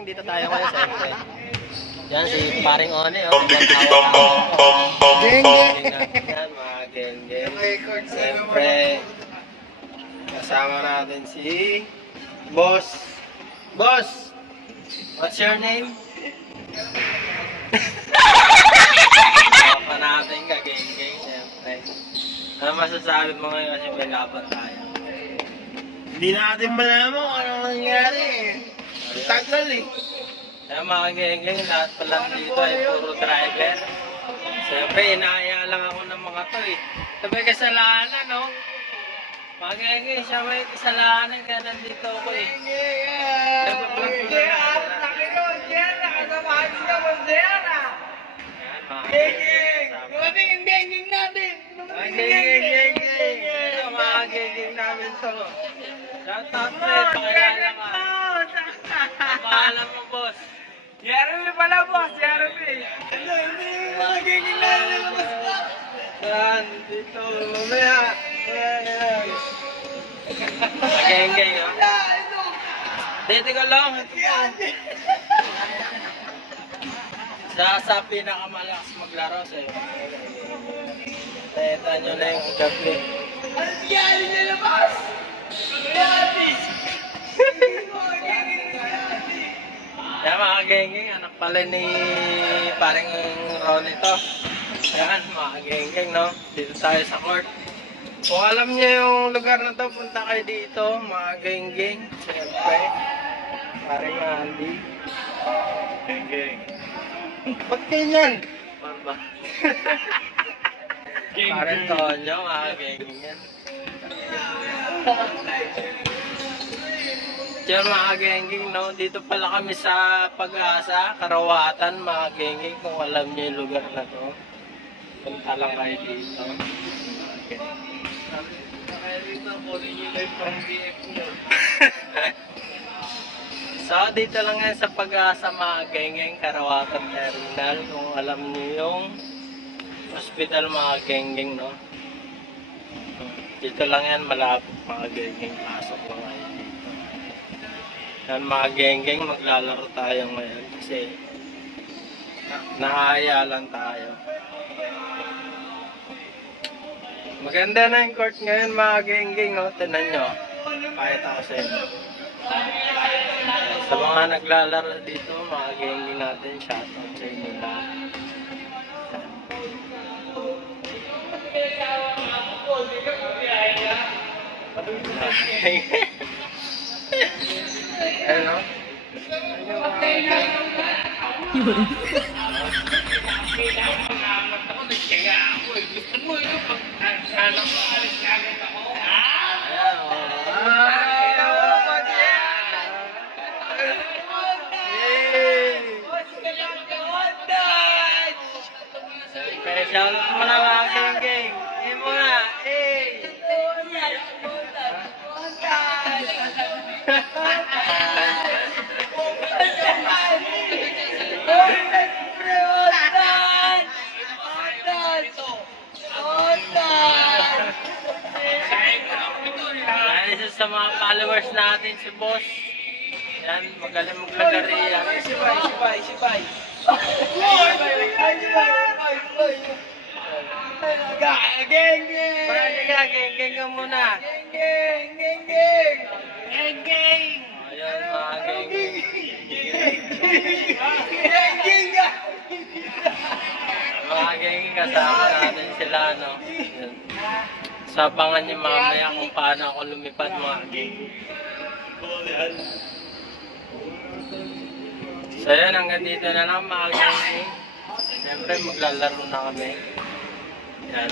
geng, dito tayo ngayon sa MP. Yan si paring One, oh. Geng, Yan mga geng. Siyempre, kasama natin si Boss. Boss, what's your name? Kasama natin ka, geng, siyempre. Ano masasabi mo ngayon kasi may laban tayo? Hindi natin malaman kung anong nangyari eh. Tagal eh. Kaya mga geng, lahat pala dito ay puro driver. Siyempre, inaaya lang ako ng mga to eh. Sabi kasalanan, no? Mga geng, siya may kasalanan kaya nandito ako eh. Mga geng namin to. Shout out pre, pakilala ka. Pakilala mo, boss. Jeremy pala boss, Jeremy. Hindi, mga geng natin na boss. Yan, dito, mamaya. Geng, oh. Dito ka lang. Sa pinakamalakas maglaro sa'yo. Teta nyo na yung gabi. Ang nangyari na labas! Yan mga geng, anak pala ni paring Ronnie to. Yan mga geng, no? Dito tayo sa court. Kung alam niyo yung lugar na to, punta kayo dito, mga geng. Siyempre, paring Andy. Geng. Ba't ganyan? Mamba. Parang Tonyo, mga geng yan. Diyan mga geng, no? Dito pala kami sa Pag-asa, Karawatan, mga geng. Kung alam niyo yung lugar na to, punta lang kayo dito. So, dito lang yan sa Pag-asa, mga geng, Karawatan Terminal. Kung alam niyo yung hospital, mga geng, no? Dito lang yan, malapit, mga geng. Pasok lang kayo dito. Yan, mga geng, maglalaro tayo ngayon kasi nahaya lang tayo. Maganda na yung court ngayon, mga geng, no? Tinan nyo. Kahit ako sa inyo. Sa mga naglalaro dito, mga geng natin, shoutout sa inyo lahat. Ano? Special mo na mga geng. Eh muna, eh. Isa sa mga followers natin si Boss. Yan, magaling maglagari yan. Sibay. Geng! Geng ka muna. Ayan, mga geng. Mga geng, kasama natin sila, no? Yan. Sabangan niyo mamaya kung paano ako lumipad, mga geng. So yan, hanggang dito na lang, mga geng. Siyempre, maglalaro na kami. Yan.